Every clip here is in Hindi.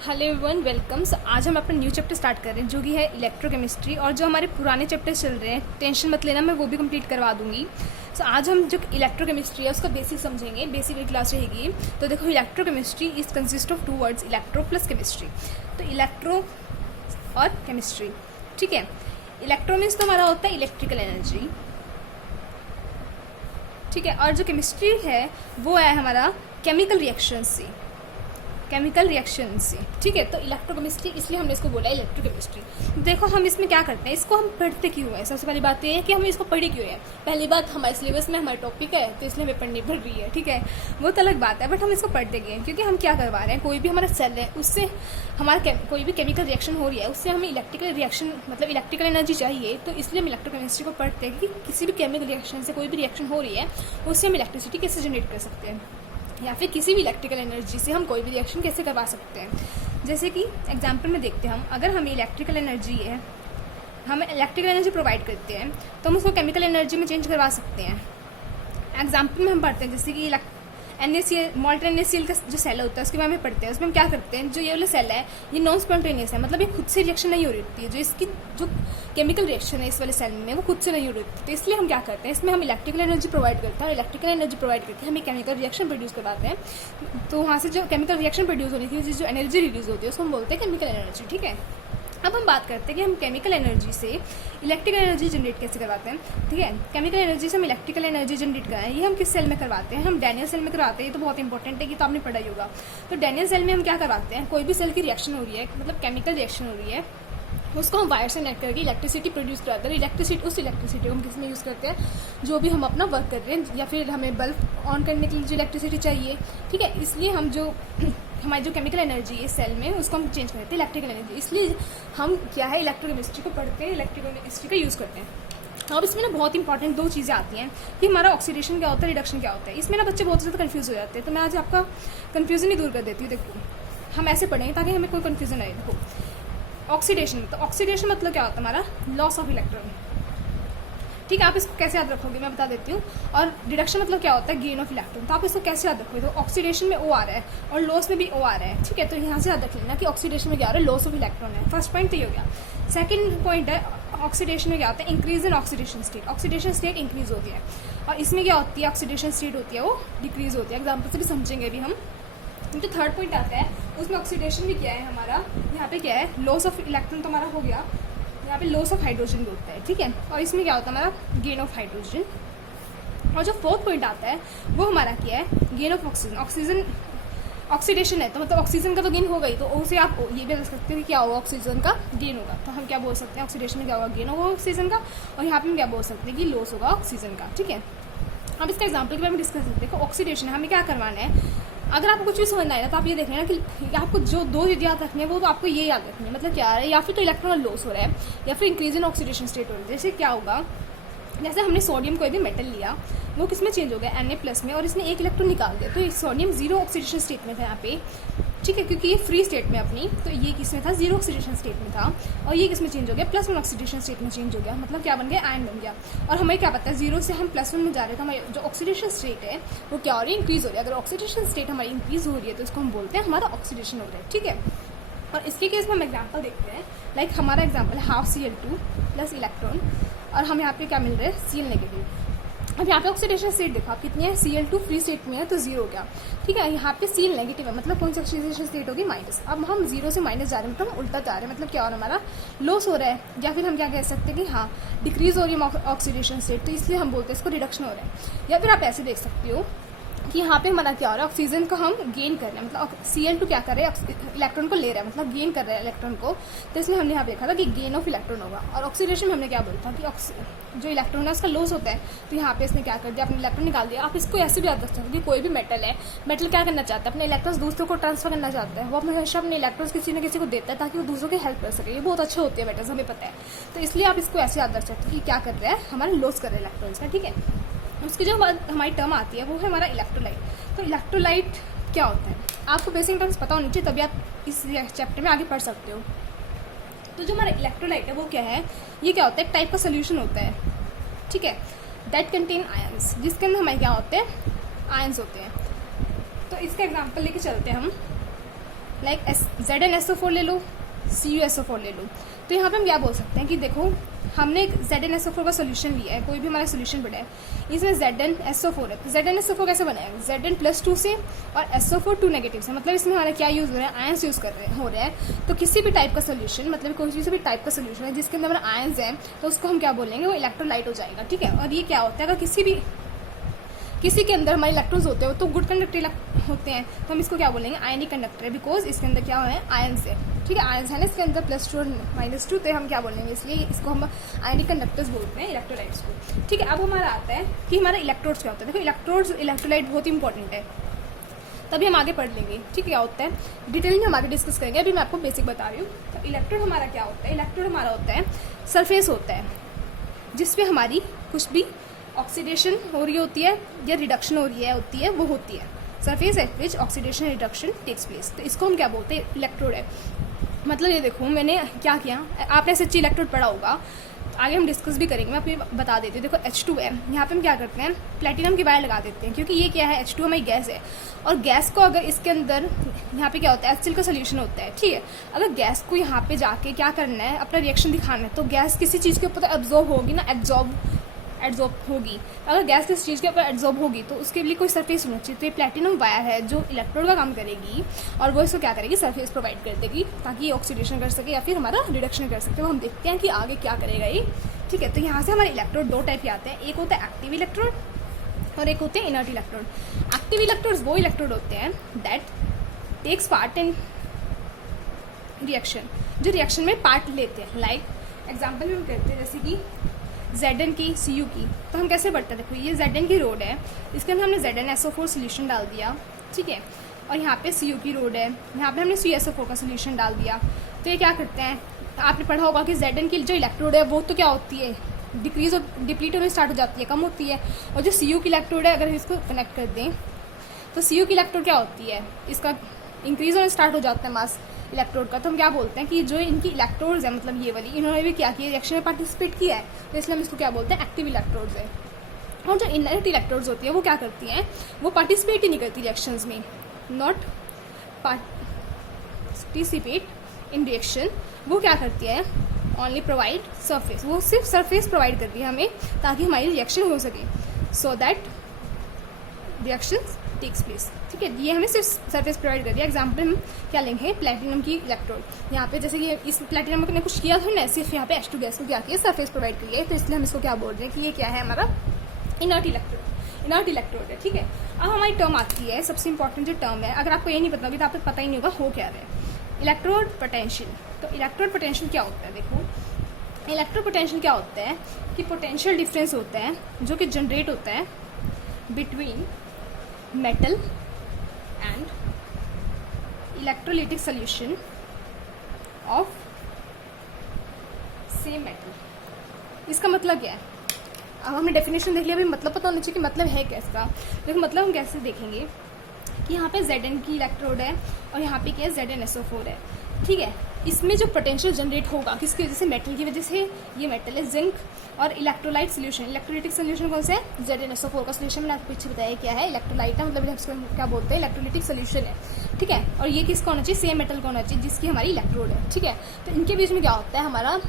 Hello everyone, welcome. आज हम अपना न्यू चैप्टर स्टार्ट कर रहे हैं जो कि है इलेक्ट्रोकेमिस्ट्री। और जो हमारे पुराने चैप्टर्स चल रहे हैं, टेंशन मत लेना, मैं वो भी कंप्लीट करवा दूंगी। आज हम जो इलेक्ट्रोकेमिस्ट्री है उसका बेसिक समझेंगे। बेसिक एक क्लास रहेगी। तो देखो, electrochemistry is consist of two words, electro plus chemistry. तो इलेक्ट्रो और केमिस्ट्री, ठीक है। इलेक्ट्रो मीन्स तो हमारा होता है इलेक्ट्रिकल एनर्जी, ठीक है। और जो केमिस्ट्री है वो है हमारा केमिकल रिएक्शन से, ठीक है। तो इलेक्ट्रोकेमिस्ट्री इसलिए हमने इसको बोला इलेक्ट्रोकेमिस्ट्री। देखो, हम इसमें क्या करते हैं, इसको हम पढ़ते क्यों है। सबसे पहली बात ये है कि हम इसको पढ़े क्यों है। पहली बात, हमारे सिलेबस में हमारा टॉपिक है तो इसलिए हमें पढ़नी पड़ रही है, ठीक है। वो तो अलग बात है, बट हम इसको पढ़ते क्यों हैं, क्योंकि हम क्या करवा रहे हैं, कोई भी हमारा सेल है उससे हमारा कोई भी केमिकल रिएक्शन हो रही है, उससे हमें इलेक्ट्रिकल रिएक्शन मतलब इलेक्ट्रिकल एनर्जी चाहिए। तो इसलिए हम इलेक्ट्रोकेमिस्ट्री को पढ़ते हैं कि किसी भी केमिकल रिएक्शन से कोई भी रिएक्शन हो रही है उससे हम इलेक्ट्रिसिटी कैसे जनरेट कर सकते हैं, या फिर किसी भी इलेक्ट्रिकल एनर्जी से हम कोई भी रिएक्शन कैसे करवा सकते हैं। जैसे कि एग्जांपल में देखते हैं हम, अगर हमें इलेक्ट्रिकल एनर्जी है, हम इलेक्ट्रिकल एनर्जी प्रोवाइड करते हैं तो हम उसको केमिकल एनर्जी में चेंज करवा सकते हैं। एग्जांपल में हम पढ़ते हैं, जैसे कि NaCl मॉल्टन NaCl का जो सेल होता है उसके बारे में पढ़ते हैं। उसमें हम क्या करते हैं, जो ये वाला सेल है ये नॉन स्पॉन्टेनियस है, मतलब ये खुद से रिएक्शन नहीं हो रही होती है। जो इसकी जो केमिकल रिएक्शन है इस वाले सेल में वो खुद से नहीं हो रही होती। तो इसलिए हम क्या करते हैं, इसमें हम इलेक्ट्रिकल एनर्जी प्रोवाइड करते हैं, और इलेक्ट्रिकल एनर्जी प्रोवाइड करके हमें केमिकल रिएक्शन प्रोड्यूस करवाते हैं। तो वहाँ से जो केमिकल रिएक्शन प्रोड्यूस हो रही थी, जो एनर्जी रिड्यूस होती है उसको हम बोलते हैं केमिकल एनर्जी, ठीक है। अब हम बात करते हैं कि हम केमिकल एनर्जी से इलेक्ट्रिकल एनर्जी जनरेट कैसे करवाते हैं, ठीक है। केमिकल एनर्जी से हम इलेक्ट्रिकल एनर्जी जनरेट कराएं, ये हम किस सेल में करवाते हैं, हम डैनियल सेल में करवाते हैं। ये तो बहुत इंपॉर्टेंट है कि तो आपने पढ़ा ही होगा। तो डैनियल सेल में हम क्या करवाते हैं, कोई भी सेल की रिएक्शन हो रही है, मतलब केमिकल रिएक्शन हो रही है, उसको हम वायर से कनेक्ट करके इलेक्ट्रिसिटी प्रोड्यूस कराते हैं। उस इलेक्ट्रिसिटी को हम किस में यूज़ करते हैं, जो भी हम अपना वर्क कर रहे हैं, या फिर हमें बल्ब ऑन करने के लिए जो इलेक्ट्रिसिटी चाहिए, ठीक है। इसलिए हम जो हमारी जो केमिकल एनर्जी है सेल में उसको हम चेंज करते हैं इलेक्ट्रिकल एनर्जी। इसलिए हम क्या है, इलेक्ट्रोकेमिस्ट्री को पढ़ते हैं, इलेक्ट्रिकल केमिस्ट्री का यूज़ करते हैं। अब इसमें ना बहुत इंपॉर्टेंट दो चीज़ें आती हैं कि हमारा ऑक्सीडेशन क्या होता है, रिडक्शन क्या होता है। इसमें ना बच्चे बहुत ज़्यादा कंफ्यूज हो जाते हैं, तो मैं आज आपका कन्फ्यूजन ही दूर कर देती हूँ। देखो, हम ऐसे पढ़ेंगे ताकि हमें कोई कन्फ्यूजन आए। देखो, ऑक्सीडेशन, तो ऑक्सीडेशन मतलब क्या होता है, हमारा लॉस ऑफ इलेक्ट्रॉन, ठीक है। आप इसको कैसे याद रखोगे मैं बता देती हूँ। और रिडक्शन मतलब क्या होता है, गेन ऑफ इलेक्ट्रॉन। तो आप इसको कैसे याद रखोगे, तो ऑक्सीडेशन में O आ रहा है और लॉस में भी O आ रहा है, ठीक है। तो यहाँ से याद रख लेना कि ऑक्सीडेशन में क्या हो रहा है, लॉस ऑफ इलेक्ट्रॉन है। फर्स्ट पॉइंट तो ये हो गया। सेकंड पॉइंट है, ऑक्सीडेशन में क्या होता है, increase in oxidation state. Oxidation state increase होती है, और इसमें क्या होती है, ऑक्सीडेशन स्टेट होती है वो डिक्रीज होती है। एग्जाम्पल से भी समझेंगे अभी हम। जो थर्ड पॉइंट आता है उसमें ऑक्सीडेशन भी क्या है हमारा, यहाँ पे क्या है, लॉस ऑफ इलेक्ट्रॉन तो हमारा हो गया, यहाँ पे लॉस ऑफ हाइड्रोजन भी होता है, ठीक है। और इसमें क्या होता है हमारा, गेन ऑफ हाइड्रोजन। और जो फोर्थ पॉइंट आता है वो हमारा क्या है, गेन ऑफ ऑक्सीजन। ऑक्सीडेशन है तो मतलब ऑक्सीजन का तो गेन होगा ही, तो उसे आप ये भी बता सकते हैं कि क्या होगा, ऑक्सीजन का गेन होगा। तो हम क्या बोल सकते हैं, ऑक्सीडेशन में क्या होगा, गेन होगा ऑक्सीजन का, और यहाँ पे हम क्या बोल सकते हैं कि लॉस होगा ऑक्सीजन का, ठीक है। अब इसका एग्जाम्पल के बारे में डिस्कस करते हैं। ऑक्सीडेशन हमें क्या करवाना है, अगर आपको कुछ भी समझना है ना तो आप ये देख लेना कि आपको जो दो चीज़ याद रखनी है वो तो आपको ये याद रखनी है, मतलब क्या है, या फिर तो इलेक्ट्रॉन लॉस हो रहा है या फिर इंक्रीज इन ऑक्सीडेशन स्टेट हो रहा है। जैसे क्या होगा, जैसे हमने सोडियम कोई भी मेटल लिया, वो किस में चेंज हो गया, Na+ में, और इसने एक इलेक्ट्रॉन निकाल दिया। तो सोडियम जीरो ऑक्सीडेशन स्टेट में था यहाँ पे, ठीक है, क्योंकि ये फ्री स्टेट में अपनी, तो ये किस में था, जीरो ऑक्सीडेशन स्टेट में था। और ये किस में चेंज हो गया, +1 ऑक्सीडेशन स्टेट में चेंज हो गया, मतलब क्या बन गया, आयन बन गया। और हमें क्या पता है, जीरो से हम +1 में जा रहे हैं, तो हमारी जो ऑक्सीडेशन स्टेट है वो क्या हो रही है, इंक्रीज हो रही है। अगर ऑक्सीडेशन स्टेट हमारी इंक्रीज हो रही है तो इसको हम बोलते हैं हमारा ऑक्सीडेशन हो रहा है, ठीक है। और इसके केस में हम एग्जाम्पल देखते हैं, लाइक हमारा एग्जाम्पल है हाफ Cl2 प्लस इलेक्ट्रॉन, और हम यहाँ पे क्या मिल रहा है, Cl-। अब यहाँ पे ऑक्सीडेशन स्टेट देखो आप कितनी है, Cl2 फ्री स्टेट में है तो 0 हो गया, ठीक है। यहाँ पे Cl- है, मतलब कौन सी ऑक्सीडेशन स्टेट होगी, माइनस। अब हम 0 से माइनस जा रहे हैं, मतलब हम उल्टा जा रहे हैं, मतलब क्या हो रहा है, हमारा लॉस हो रहा है, या फिर हम क्या कह सकते हैं कि हाँ डिक्रीज हो रही है ऑक्सीडेशन स्टेट, तो इसलिए हम बोलते हैं इसको रिडक्शन हो रहा है। या फिर आप ऐसे देख सकते हो कि यहाँ पे हमारा क्या हो रहा है, ऑक्सीजन को हम गेन कर रहे हैं, मतलब Cl2 क्या कर रहे हैं, इलेक्ट्रॉन को ले रहा है, मतलब गेन कर रहा है इलेक्ट्रॉन को। तो इसमें हमने यहाँ पे देखा था कि गेन ऑफ इलेक्ट्रॉन होगा। और ऑक्सीडेशन में हमने क्या बोला था कि जो इलेक्ट्रॉन है उसका लॉस होता है, तो यहाँ पे इसने क्या कर दिया, अपने इलेक्ट्रॉन निकाल दिया। आप इसको ऐसे भी याद रख सकते हो कि कोई भी मेटल है, मेटल क्या करना चाहता है, अपने इलेक्ट्रॉन्स दूसरों को ट्रांसफर करना चाहता है, वो हमेशा अपने इलेक्ट्रॉन्स किसी न किसी को देता है ताकि वो दूसरों की हेल्प कर सके। ये बहुत अच्छे होते हैं मेटल्स, हमें पता है। तो इसलिए आप इसको ऐसे याद रख सकते हो कि क्या कर रहा है, हमारा लॉस कर रहा है इलेक्ट्रॉन्स का, ठीक है। उसकी जो हमारी टर्म आती है वो है हमारा इलेक्ट्रोलाइट। तो इलेक्ट्रोलाइट क्या होता है, आपको बेसिक टर्म्स पता होनी चाहिए, तभी आप इस चैप्टर में आगे पढ़ सकते हो। तो जो हमारा इलेक्ट्रोलाइट है वो क्या है, ये क्या होता है, एक टाइप का सोल्यूशन होता है, ठीक है, दैट कंटेन आयंस, जिसके अंदर हमारे क्या होते हैं, आयंस होते हैं। तो इसका एग्जांपल लेके चलते हैं हम। लाइक ZnSO4 ले लो, CuSO4 ले लो। तो यहाँ पे हम क्या बोल सकते हैं कि देखो हमने एक ZnSO4 का सोल्यूशन लिया है, कोई भी हमारा सोल्यूशन बना है, इसमें ZnSO4 है। तो ZnSO4 कैसे बनाएगा, Zn+2 से और SO4 2 नेगेटिव से, मतलब इसमें हमारा क्या यूज़ हो रहा है, आयंस यूज़ हो रहे हैं। तो किसी भी टाइप का सोल्यूशन, मतलब कोई भी टाइप का सोल्यूशन है जिसके अंदर हमारा आयंस है, तो उसको हम क्या बोलेंगे, वो इलेक्ट्रोलाइट हो जाएगा, ठीक है। और ये क्या होता है, अगर किसी के अंदर हमारे इलेक्ट्रॉन्स होते हैं तो गुड कंडक्टर होते हैं, तो हम इसको क्या बोलेंगे, आयनिक कंडक्टर है, बिकॉज इसके अंदर क्या है, आयंस है, ठीक है। आयंस है ना इसके अंदर +2 और -2, तो हम क्या बोलेंगे, इसलिए इसको हम आयनिक कंडक्टर्स बोलते हैं, इलेक्ट्रोलाइट्स को, ठीक है। अब हमारा आता है कि हमारा इलेक्ट्रोड्स क्या होता है। देखो इलेक्ट्रोलाइट बहुत ही इंपॉर्टेंट है, तभी हम आगे पढ़ लेंगे, ठीक है। क्या होता है डिटेल में हम आगे डिस्कस करेंगे, अभी मैं आपको बेसिक बता रही हूँ। तो इलेक्ट्रोड हमारा क्या होता है, इलेक्ट्रोड हमारा होता है सरफेस होता है जिसपे हमारी कुछ भी ऑक्सीडेशन हो रही होती है या रिडक्शन हो रही है वो होती है, surface at which oxidation reduction takes place. तो इसको हम क्या बोलते हैं, इलेक्ट्रोड है। मतलब ये देखो मैंने क्या किया, आपने सच्ची इलेक्ट्रोड पढ़ा होगा, आगे हम डिस्कस भी करेंगे, मैं आपको बता देती हूँ। देखो H2 है, यहाँ पे हम क्या करते हैं, प्लेटिनम की वायर लगा देते हैं, क्योंकि ये क्या है, H2 हमारी गैस है, और गैस को अगर इसके अंदर यहाँ पे क्या होता है, एसिड का सोल्यूशन होता है, ठीक है। अगर गैस को यहाँ पे जाके क्या करना है, अपना रिएक्शन दिखाना है, तो गैस किसी चीज़ के ऊपर एब्जॉर्ब होगी ना, एड्जॉर्ब होगी। अगर गैस किस चीज़ के ऊपर एड्जॉर्ब होगी तो उसके लिए कोई सरफेस होना चाहिए। तो ये प्लेटिनम वायर है जो इलेक्ट्रोड का काम करेगी, और वो इसको क्या करेगी, सरफेस प्रोवाइड कर देगी, ताकि ये ऑक्सीडेशन कर सके या फिर हमारा रिडक्शन कर सके। तो हम देखते हैं कि आगे क्या करेगा ये, ठीक है। तो यहाँ से हमारे इलेक्ट्रोड दो टाइप के आते हैं, एक होता है एक्टिव इलेक्ट्रोड और एक होते हैं इनर्ट इलेक्ट्रोड। एक्टिव इलेक्ट्रोड्स वो इलेक्ट्रोड होते हैं that takes part in reaction, जो रिएक्शन में पार्ट लेते हैं। लाइक एग्जाम्पल में हम करते हैं जैसे कि Zn की Cu की, तो हम कैसे बढ़ते हैं, देखो ये Zn की रोड है, इसके अंदर हमने ZnSO4 सोल्यूशन डाल दिया, ठीक है। और यहाँ पे Cu की रोड है, यहाँ पे हमने CuSO4 का सोल्यूशन डाल दिया। तो ये क्या करते हैं, आपने पढ़ा होगा कि Zn की जो इलेक्ट्रोड है वो तो क्या होती है, डिक्रीज और डिप्लीट होने स्टार्ट हो जाती है, कम होती है। और जो Cu की इलेक्ट्रोड है, अगर इसको कनेक्ट कर दें तो Cu की इलेक्ट्रोड क्या होती है, इसका इंक्रीज होने स्टार्ट हो जाता है मास इलेक्ट्रोड का। तो हम क्या बोलते हैं कि जो इनकी इलेक्ट्रोड्स है, मतलब ये वाली, इन्होंने भी क्या किया, रिएक्शन में पार्टिसिपेट किया है, तो इसलिए हम इसको क्या बोलते हैं, एक्टिव इलेक्ट्रोड्स है। और जो इनर्ट इलेक्ट्रोड्स होती है वो क्या करती हैं, वो पार्टिसिपेट ही नहीं करती रिएक्शंस में, नॉट पार्टिसिपेट इन रिएक्शन। वो क्या करती है, ओनली प्रोवाइड सरफेस, वो सिर्फ सरफेस प्रोवाइड करती है हमें, ताकि हमारी रिएक्शन हो सके, so that reaction takes place, ठीक है। ये हमें सिर्फ सरफेस प्रोवाइड कर दिया। एग्जाम्पल हम क्या लेंगे, प्लेटिनम की इलेक्ट्रोड, यहाँ पे जैसे कि इस प्लेटिनम ने कुछ किया था ना, सिर्फ यहाँ पे H2 गैस को क्या किया, सरफेस प्रोवाइड किया है, तो इसलिए हम इसको क्या बोल रहे हैं कि ये क्या है, हमारा इनर्ट इलेक्ट्रोड है, ठीक है। अब हमारी टर्म आती है, सबसे इंपॉर्टेंट जो टर्म है, अगर आपको ये नहीं पता होगी तो आपको पता ही नहीं होगा हो क्या रहा है, इलेक्ट्रोड पोटेंशियल। तो इलेक्ट्रोड पोटेंशियल क्या होता है, देखो इलेक्ट्रोड पोटेंशियल क्या होता है कि पोटेंशियल डिफरेंस होता है जो कि जनरेट होता है between metal and electrolytic solution of same metal. इसका मतलब क्या है, अब हमने डेफिनेशन देख लिया, अभी मतलब पता होना चाहिए कि मतलब है क्या इसका। देखो मतलब हम कैसे देखेंगे कि यहाँ पे Zn की इलेक्ट्रोड है और यहाँ पे क्या है, ZnSO4 है, ठीक है। इसमें जो पोटेंशियल जनरेट होगा किसकी वजह से, मेटल की वजह से, ये मेटल है जिंक, और इलेक्ट्रोलाइट सोल्यूशन, इलेक्ट्रोलिटिक सोल्यूशन कौन सा है, ZnSO4 का सोल्यूशन। मैंने आपको पीछे बताया क्या है, इलेक्ट्रोलाइट है, मतलब इसको क्या बोलते हैं, इलेक्ट्रोलिटिक सोल्यूशन है, ठीक है। और ये किसका होना चाहिए, सेम मेटल का होना चाहिए जिसकी हमारी इलेक्ट्रोड है, ठीक है। तो इनके बीच में क्या होता है, हमारा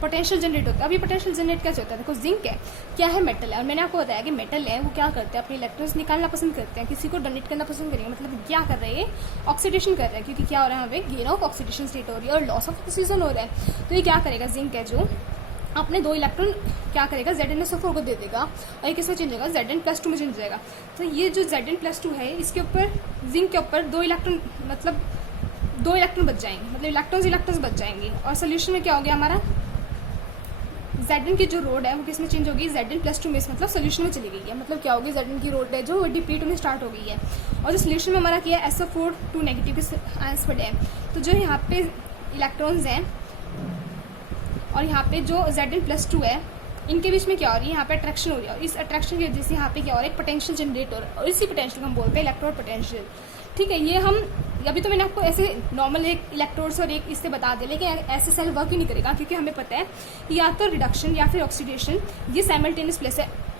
पोटेंशियल जनरेट होता है। अब ये पोटेंशियल जनरेट कैसे होता है, देखो जिंक है, क्या है, मेटल है, और मैंने आपको बताया कि मेटल है वो क्या करते हैं, अपने इलेक्ट्रॉन्स निकालना पसंद करते हैं, किसी को डोनेट करना पसंद करेंगे, मतलब क्या कर रहे हैं, ऑक्सीडेशन कर रहे हैं, क्योंकि क्या हो रहा है, हमें गेन ऑफ ऑक्सीडेशन स्टेट हो रही है और लॉस ऑफ ऑक्सीजन हो रहा है। तो ये क्या करेगा, जिंक है जो अपने दो इलेक्ट्रॉन क्या करेगा, ZnSO4 को दे देगा, और ये किसमें चेंज होगा, Zn+2 में चेंज हो जाएगा। तो ये जो Zn+2 है, इसके ऊपर जिंक के ऊपर दो इलेक्ट्रॉन बच जाएंगे, मतलब इलेक्ट्रॉन्स बच जाएंगे। और सोल्यूशन में क्या हो गया, हमारा Zn की जो रोड है वो किसमें चेंज होगी, Zn+2 में, मतलब सोल्यूशन में चली गई है। मतलब क्या होगी, Zn की रोड है जो डिप्लीट होने स्टार्ट हो गई है, और जो सोल्यूशन में हमारा किया SO4 2 नेगेटिव के आयंस पड़े हैं। तो जो यहाँ पे इलेक्ट्रॉन्स हैं और यहाँ पे जो Zn+2 है, इनके बीच में क्या हो रही है, यहाँ पे अट्रैक्शन हो रही है, और इस अट्रैक्शन की वजह से यहाँ पे क्या हो रहा है, पोटेंशियल जनरेट हो रहा है, और इसी पोटेंशियल को हम बोलते हैं इलेक्ट्रोड पोटेंशियल, ठीक है। ये हम अभी तो मैंने आपको ऐसे नॉर्मल एक इलेक्ट्रोड्स और एक इससे बता दिया, लेकिन ऐसे सेल वर्क ही नहीं करेगा, क्योंकि हमें पता है कि या तो रिडक्शन या फिर ऑक्सीडेशन ये साइमल्टेनियस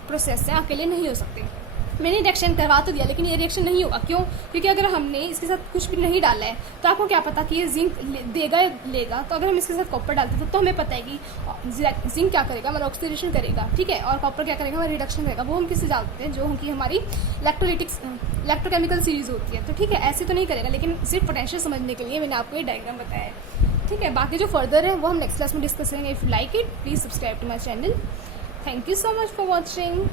प्रोसेस है, अकेले नहीं हो सकते, मैंने रिएक्शन करवा तो दिया, लेकिन ये रिएक्शन नहीं होगा। क्यों? क्योंकि अगर हमने इसके साथ कुछ भी नहीं डाला है तो आपको क्या पता कि ये जिंक देगा या लेगा। तो अगर हम इसके साथ कॉपर डालते हैं तो हमें पता है कि जिंक क्या करेगा, हमारा ऑक्सीडेशन करेगा, ठीक है, और कॉपर क्या करेगा, हमारा रिडक्शन करेगा। वो हम किससे जानते हैं, जो कि हमारी इलेक्ट्रोकेमिकल सीरीज होती है। तो ठीक है, ऐसे तो नहीं करेगा, लेकिन सिर्फ पोटेंशियल समझने के लिए मैंने आपको ये डायग्राम बताया है। ठीक है, बाकी जो फर्दर है वो हम नेक्स्ट क्लास में डिस्कस करेंगे। If you like it please subscribe to my channel. Thank you so much for watching.